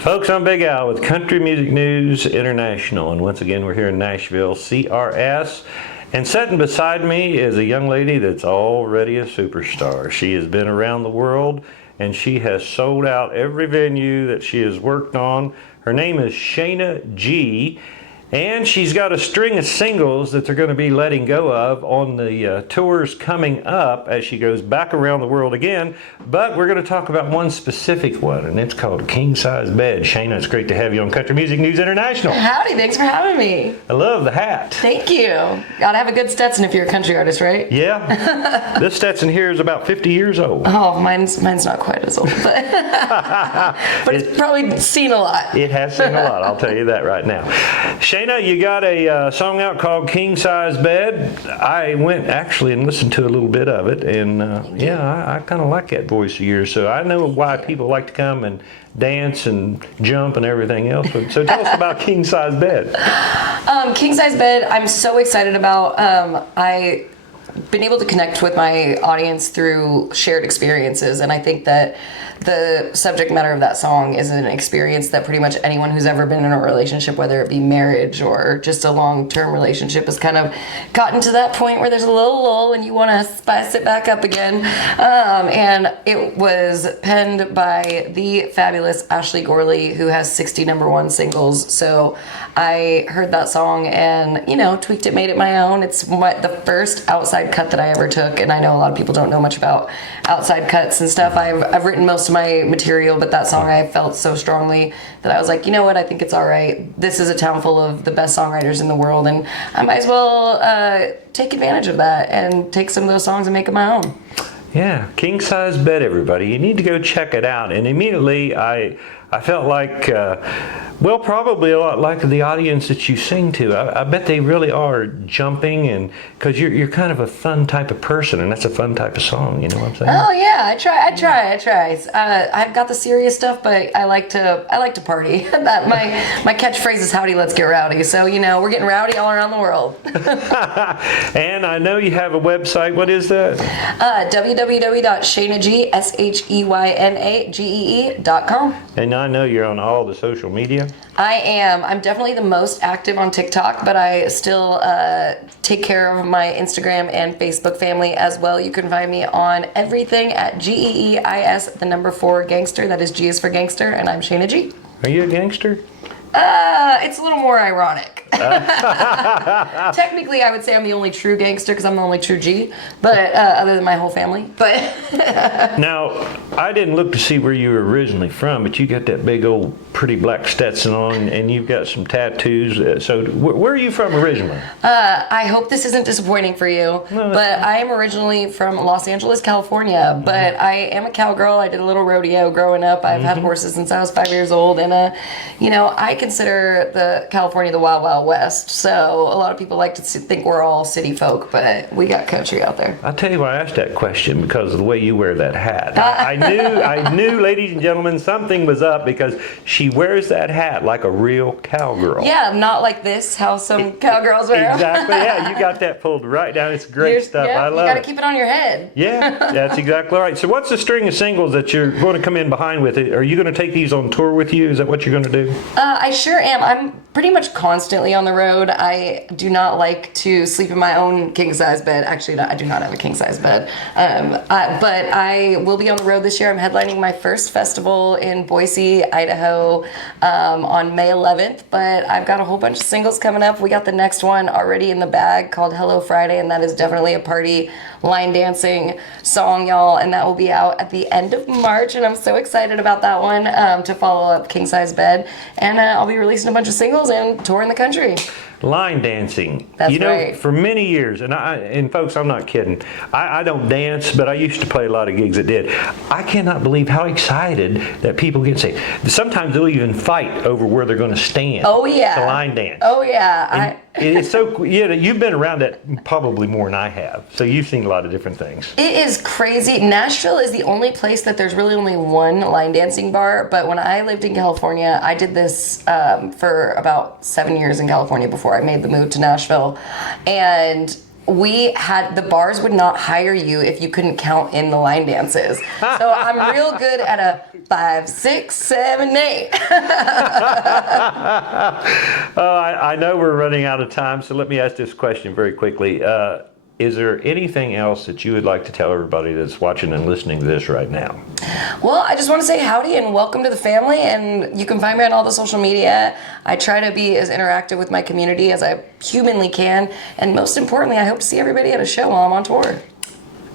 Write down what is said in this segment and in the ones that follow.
Folks, I'm Big Al with Country Music News International, and once again we're here in Nashville, CRS. And sitting beside me is a young lady that's already a superstar. She has been around the world and she has sold out every venue that she has worked on. Her name is Sheyna G. And she's got a string of singles that they're going to be letting go of on the tours coming up as she goes back around the world again. But we're going to talk about one specific one, and it's called King Size Bed. Sheyna, it's great to have you on Country Music News International. Howdy, thanks for having me. I love the hat. Thank you. Gotta have a good Stetson if you're a country artist, right? Yeah. This Stetson here is about 50 years old. Oh, mine's not quite as old, but, but it's probably seen a lot. It has seen a lot, I'll tell you that right now. Sheyna, you got a song out called King Size Bed. I went actually and listened to a little bit of it, and I kind of like that voice of yours, so I know why people like to come and dance and jump and everything else. So tell us about King Size Bed. King Size Bed, I'm so excited about. I've been able to connect with my audience through shared experiences, and I think that the subject matter of that song is an experience that pretty much anyone who's ever been in a relationship, whether it be marriage or just a long-term relationship, has kind of gotten to that point where there's a little lull and you want to spice it back up again. And it was penned by the fabulous Ashley Gorley, who has 60 #1 singles. So I heard that song and, tweaked it, made it my own. It's the first outside cut that I ever took, and I know a lot of people don't know much about outside cuts and stuff. I've written most of my material, but that song I felt so strongly that I was like, you know what, I think it's all right. This is a town full of the best songwriters in the world, and I might as well take advantage of that and take some of those songs and make them my own. Yeah, King Size Bed, everybody. You need to go check it out. And immediately I felt like, probably a lot like the audience that you sing to. I bet they really are jumping, and because you're kind of a fun type of person, and that's a fun type of song. You know what I'm saying? Oh yeah, I try. I've got the serious stuff, but I like to party. My catchphrase is "Howdy, let's get rowdy." So we're getting rowdy all around the world. And I know you have a website. What is that? www.sheynagee.com. And I know you're on all the social media. I am. I'm definitely the most active on TikTok, but I still take care of my Instagram and Facebook family as well. You can find me on everything at GEEIS, the number 4 gangster. That is G is for gangster, and I'm Sheyna G. Are you a gangster? It's a little more ironic. Technically, I would say I'm the only true gangster because I'm the only true G, but other than my whole family. But now, I didn't look to see where you were originally from, but you got that big old pretty black Stetson on, and you've got some tattoos. So where are you from originally? I hope this isn't disappointing for you, but I am originally from Los Angeles, California, but I am a cowgirl. I did a little rodeo growing up. I've had horses since I was 5 years old, and I consider the California the Wild Wild West. So a lot of people like to think we're all city folk, but we got country out there. I'll tell you why I asked that question, because of the way you wear that hat. I knew, ladies and gentlemen, something was up, because she wears that hat like a real cowgirl. Yeah, not like this, how some cowgirls wear them. Exactly, yeah, you got that pulled right down. It's great stuff. Yeah, I love it. You got to keep it on your head. Yeah, that's exactly right. So what's the string of singles that you're going to come in behind with? Are you going to take these on tour with you? Is that what you're going to do? I sure am. I'm pretty much constantly on the road. I do not like to sleep in my own king-size bed. Actually, I do not have a king-size bed. But I will be on the road this year. I'm headlining my first festival in Boise, Idaho on May 11th. But I've got a whole bunch of singles coming up. We got the next one already in the bag called Hello Friday, and that is definitely a party line dancing song, y'all. And that will be out at the end of March. And I'm so excited about that one to follow up King Size Bed. And I'll be releasing a bunch of singles and touring the country. Line dancing. That's right. For many years, and folks, I'm not kidding. I don't dance, but I used to play a lot of gigs that did. I cannot believe how excited that people get. Say sometimes they'll even fight over where they're going to stand. Oh yeah. To line dance. Oh yeah. It's so you've been around that probably more than I have, so you've seen a lot of different things. It is crazy. Nashville is the only place that there's really only one line dancing bar. But when I lived in California, I did this for about 7 years in California before I made the move to Nashville, and the bars would not hire you if you couldn't count in the line dances. So I'm real good at a 5, 6, 7, 8. I know we're running out of time, so let me ask this question very quickly. Is there anything else that you would like to tell everybody that's watching and listening to this right now? Well, I just want to say howdy and welcome to the family, and you can find me on all the social media. I try to be as interactive with my community as I humanly can, and most importantly, I hope to see everybody at a show while I'm on tour.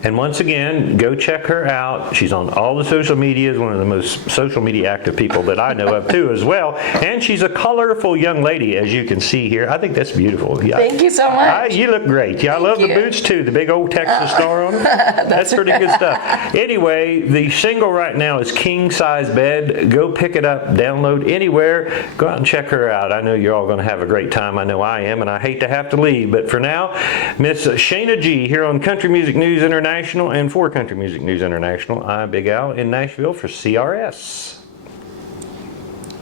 And once again, go check her out. She's on all the social medias, one of the most social media active people that I know of too as well. And she's a colorful young lady, as you can see here. I think that's beautiful. Yeah. Thank you so much. You look great. Yeah, I love the boots too, the big old Texas star on them. That's pretty good stuff. Anyway, the single right now is King Size Bed. Go pick it up, download anywhere. Go out and check her out. I know you're all going to have a great time. I know I am, and I hate to have to leave. But for now, Miss Sheyna G here on Country Music News International and for Country Music News International. I'm Big Al in Nashville for CRS.